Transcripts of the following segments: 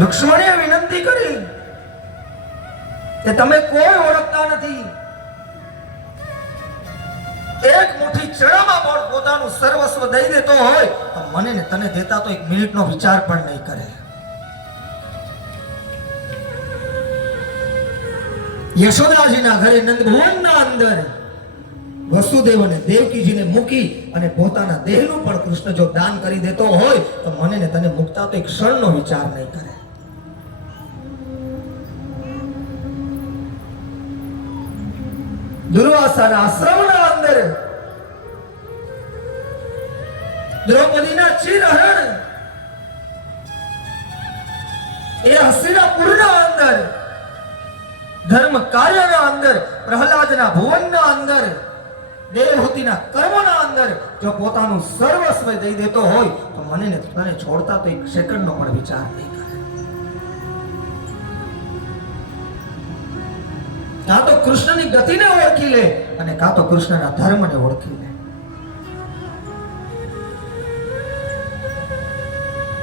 રૂક્ષ્મણીએ વિનંતી કરી કે તમે કોઈ ઓળખતા નથી. એક મુઠ્ઠી ચણામાં પણ પોતાનું સર્વસ્વ દઈ દેતો હોય, તો મને ને તને દેતા તો એક મિનિટનો વિચાર પણ નહીં કરે. યશોદાજીના ઘરે નંદભવનના અંદર વસુદેવ અને દેવકીજીને મૂકી અને પોતાના દેહનું પણ કૃષ્ણ જો દાન કરી દેતો હોય, તો મને ને તને મુકતા તો એક ક્ષણનો વિચાર નહીં કરે. દુર્વાસાના આશ્રમના અંદર દ્રૌપદીના ચિરહરણ એ હસ્તિનાપુરના અંદર ધર્મ કાર્યના અંદર, પ્રહલાદના ભુવનના અંદર, દેવહૂતિના કર્મના અંદર જો પોતાનું સર્વસ્વ દઈ દેતો હોય, તો મને ને તને છોડતા તો એક સેકન્ડનો પણ વિચાર નહીં કાં તો કૃષ્ણની ગતિને ઓળખી લે અને કાં તો કૃષ્ણના ધર્મને ઓળખી લે.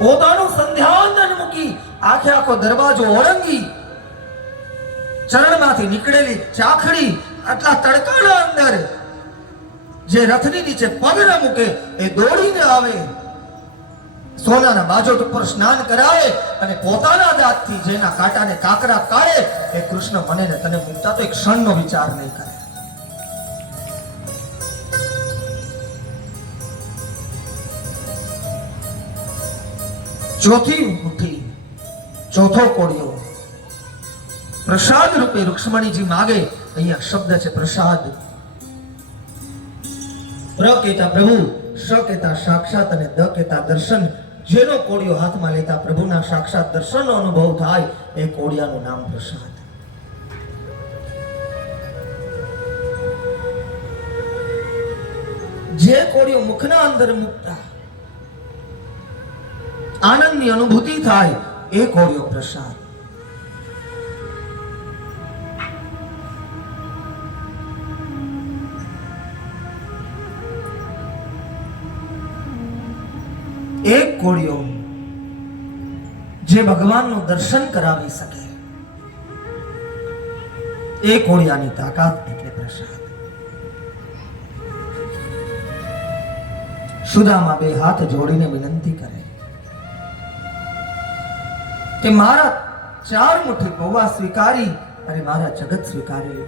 પોતાનું સંધ્યાવંદન મૂકી આખે આખો દરવાજો ઓળંગી. ચરણમાંથી નીકળેલી ચાખડી આટલા તડકાના અંદર જે રથની નીચે પગ ન મૂકે એ દોડીને આવે. સોનાના બાજોટ ઉપર સ્નાન કરાવે અને પોતાના દાંતથી જેના કાંટાને કાકરા કાઢે, એ કૃષ્ણ મને ને તને મૂકતા તો એક ક્ષણનો વિચાર નહીં કરે. ચોથી મુઠ્ઠી, ચોથો કોળિયો. પ્રસાદ રૂપે રૂક્ષ્મણીજી માગે, અહીંયા શબ્દ છે પ્રસાદ. પ્ર કેતા પ્રભુ સ કેતા સાક્ષાત અને દ કેતા દર્શન. જેનો કોળિયો હાથમાં લેતા પ્રભુના સાક્ષાત દર્શનનો અનુભવ થાય, એ કોળિયાનું નામ પ્રસાદ. જે કોળિયો મુખના અંદર મુકતા, આનંદની અનુભૂતિ થાય, એ કોળિયો પ્રસાદ. એક કોળિયો જે ભગવાનનું દર્શન કરાવી શકે. એ કોળિયાની તાકાત એટલે પ્રસાદ. સુદામા બે હાથ જોડીને વિનંતી કરે કે મારા ચાર મુઠ્ઠી પૌવા સ્વીકારી અને મારા જગત સ્વીકારી.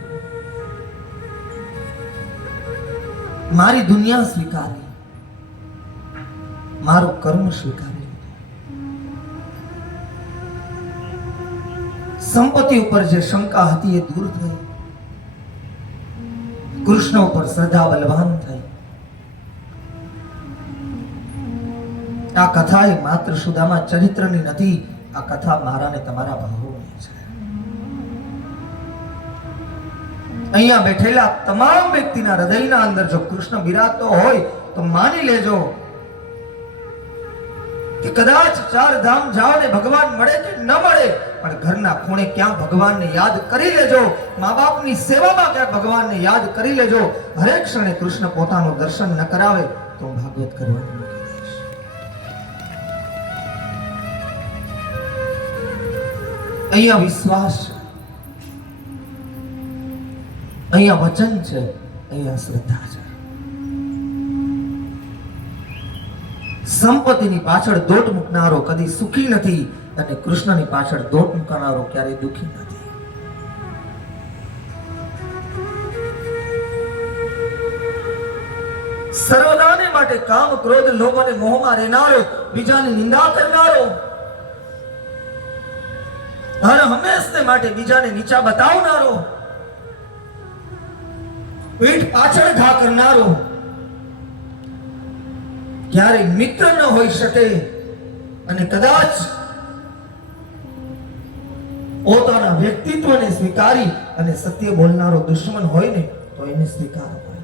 મારી દુનિયા સ્વીકારી. મારું કર્મ સ્વીકારી સંપત્તિ ઉપર જે શંકા હતી એ દૂર થઈ. કૃષ્ણ ઉપર શ્રદ્ધા બલવાન થઈ. આ કથા એ માત્ર સુદામા ચરિત્રની નથી, આ કથા મારા ને તમારા ભાવોની છે. અહીંયા બેઠેલા તમામ વ્યક્તિના હૃદયના અંદર જો કૃષ્ણ બિરાજતો હોય, તો માની લેજો કે કદાચ ચાર ધામ જાઓ ને ભગવાન મળે કે ન મળે, પણ ઘરના ખૂણે ક્યાં ભગવાનને યાદ કરી લેજો મા બાપની સેવામાં ક્યાં ભગવાનને યાદ કરી લેજો, હરેક ક્ષણે કૃષ્ણ પોતાનું દર્શન ન કરાવે, તો ભાગવત કરવાનું અહીંયા વિશ્વાસ છે. અહીંયા વચન છે. અહીંયા શ્રદ્ધા છે. સંપત્તિની પાછળ દોટ મૂકનારો કદી સુખી નથી અને કૃષ્ણની પાછળ દોટ મૂકનારો ક્યારેય દુખી નથી. સર્વદાને માટે કામ ક્રોધ લોભ મોહમાં રહેનારો, બીજાની નિંદા કરનારો, હર હંમેશને માટે બીજાને નીચા બતાવનારો, પીઠ પાછળ ઘા કરનારો ક્યારે મિત્ર ન હોઈ શકે અને કદાચ પોતાના વ્યક્તિત્વને સ્વીકારી અને સત્ય બોલનારો દુશ્મન હોય ને, તો એને સ્વીકાર. હોય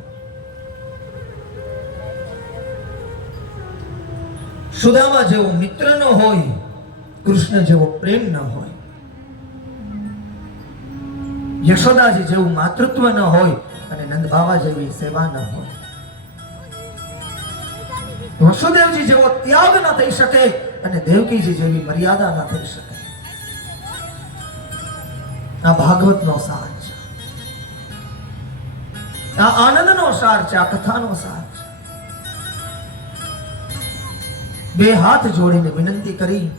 સુદામા જેવો મિત્ર ન હોય, કૃષ્ણ જેવો પ્રેમ ન હોય, યશોદાજી જેવું માતૃત્વ ન હોય અને નંદ બાબા જેવી સેવા ન હોય. વસુદેવજી જેવો ત્યાગ ન થઈ શકે અને દેવકીજી જેવી મર્યાદા ન થઈ શકે. આ ભાગવતનો સાર છે. આ આનંદનો સાર છે, આ કથાનો સાર છે. બે હાથ જોડીને વિનંતી કરી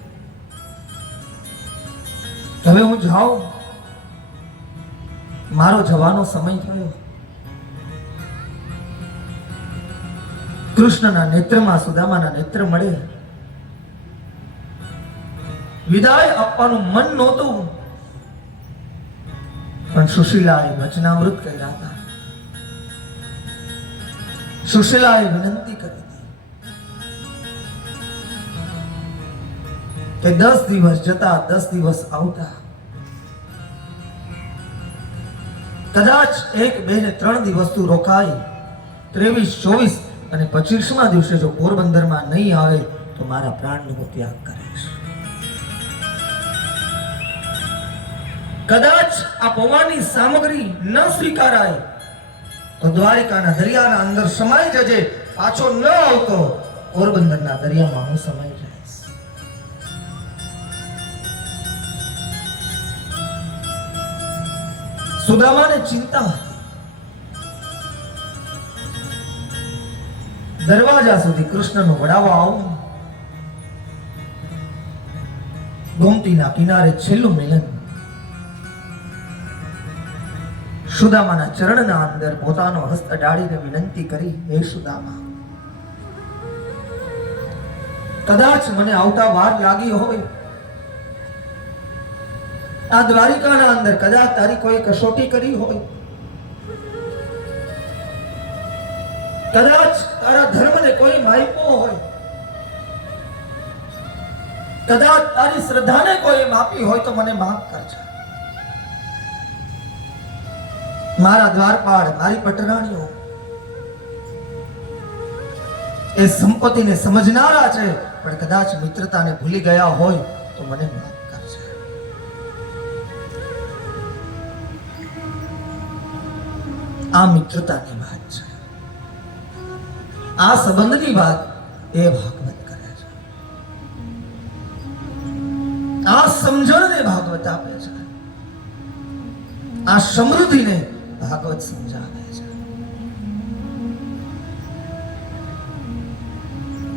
હવે હું જાઉં? મારો જવાનો સમય થયો. કૃષ્ણના નેત્રમાં સુદામાના નેત્ર મળે. વિદાય આપવાનું મન નહોતું. પણ સુશીલાએ વચનામૃત કર્યા હતા. સુશીલાએ વિનંતી કરી હતી દસ દિવસ જતા દસ દિવસ આવતા. કદાચ એક, બે ને ત્રણ દિવસ તું રોકાય. ત્રેવીસ, ચોવીસ અને પચીસમા દિવસે જો પોરબંદરમાં નહીં આવે, તો મારા પ્રાણનો હું ત્યાગ કરીશ. કદાચ આ પૌવાની સામગ્રી ન સ્વીકારાય, તો દ્વારિકાના દરિયાના અંદર સમાઈ જજે, પાછો ન આવતો, પોરબંદરના દરિયામાં હું સમાઈ જઈશ. સુદામાને ચિંતા હતી. દરવાજા સુધી કૃષ્ણનો વડાવા આવો. ગોમતીના કિનારે છેલ્લું મિલન. સુદામાના ચરણના અંદર પોતાનો હસ્ત અડાડીને વિનંતી કરી, હે સુદામા, કદાચ મને આવતા વાર લાગી હોય. આ દ્વારિકાના અંદર કદાચ તારી કોઈ કસોટી કરી હોય. કદાચ તારા ધર્મને કોઈ માપ્યો હોય. કદાચ તારી શ્રદ્ધાને કોઈ માપી હોય તો મને માફ કરજે. મારા દ્વારપાળ, મારી પટરાણીઓ, એ સંપત્તિને સમજનારા છે, પણ કદાચ મિત્રતાને ભૂલી ગયા હોય તો મને માફ કરજે. આ મિત્રતાની આ સંબંધની વાત એ ભાગવત કરે છે. આ સમજણને ભાગવત આપે છે. આ સમૃદ્ધિને ભાગવત સમજાવે છે.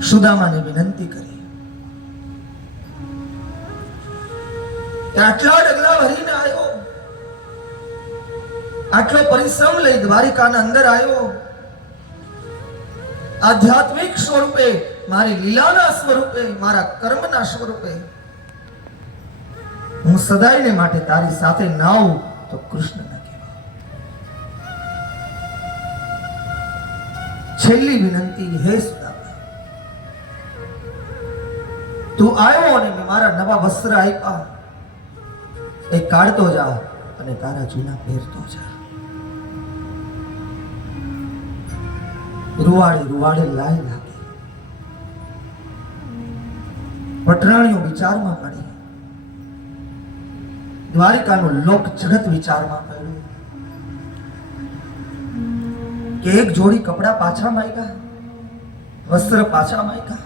સુદામાને વિનંતી કરી. આટલા ડગલા ભરીને આવ્યો આટલો પરિશ્રમ લઈ દ્વારિકાના અંદર આવ્યો આધ્યાત્મિક સ્વરૂપે, મારી લીલાના સ્વરૂપે, મારા કર્મના સ્વરૂપે. હું સદાયને માટે તારી સાથે ના આવું તો કૃષ્ણ ના કહેવાય. છેલ્લી વિનંતી, હે સુદામા. તું આવ્યો અને મેં મારા નવા વસ્ત્ર આપ્યા. એ કાઢતો જા અને તારા જૂના પહેરતો જા. રૂવાડે રૂવાડે લાઈ લાગી વટરાણીઓ વિચારમાં પડી. દ્વારિકાનું લોક જગત વિચારમાં પડ્યું. કે એક જોડી કપડા પાછા માયકા વસ્ત્ર પાછા માયકા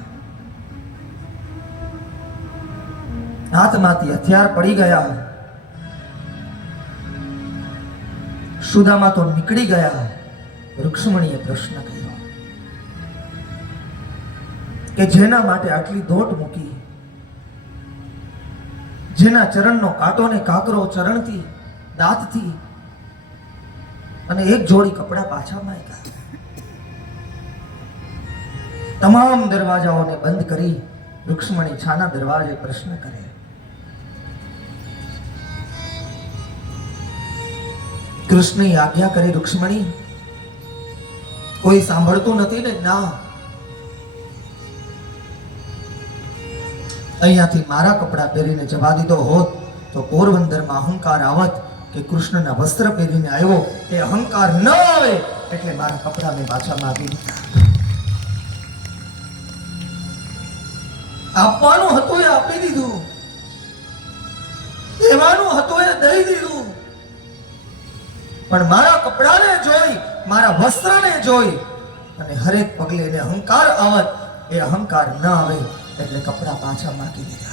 હાથમાંથી હથિયાર પડી ગયા. સુદામા તો નીકળી ગયા. રુક્ષ્મણીએ પ્રશ્ન કર્યો. કે જેના માટે આટલી દોટ મૂકી? જેના ચરણનો કાંટો ને કાકરો ચરણથી, દાંતથી અને એક જોડી કપડા પાછા માંગ્યા. તમામ દરવાજાઓને બંધ કરી રૂક્ષ્મણી છાના દરવાજે પ્રશ્ન કરે કૃષ્ણની આજ્ઞા કરી રૂક્ષ્મણી, કોઈ સાંભળતું નથી ને? ના. અહીંયાથી મારા કપડાં પહેરીને જવા દીધો હોત, તો પોરબંદરમાં અહંકાર આવત કે કૃષ્ણના વસ્ત્ર પહેરીને આવ્યો, એ અહંકાર ન આવે એટલે મારા કપડાં મેં પાછા માગી આપવાનું હતું એ આપી દીધું. દેવાનું હતું એ દઈ દીધું. પણ મારા કપડાને જોઈ, મારા વસ્ત્રને જોઈ અને હરેક પગલે એને અહંકાર આવત, એ અહંકાર ન આવે. એટલે કપડાં પાછા માગી લીધા.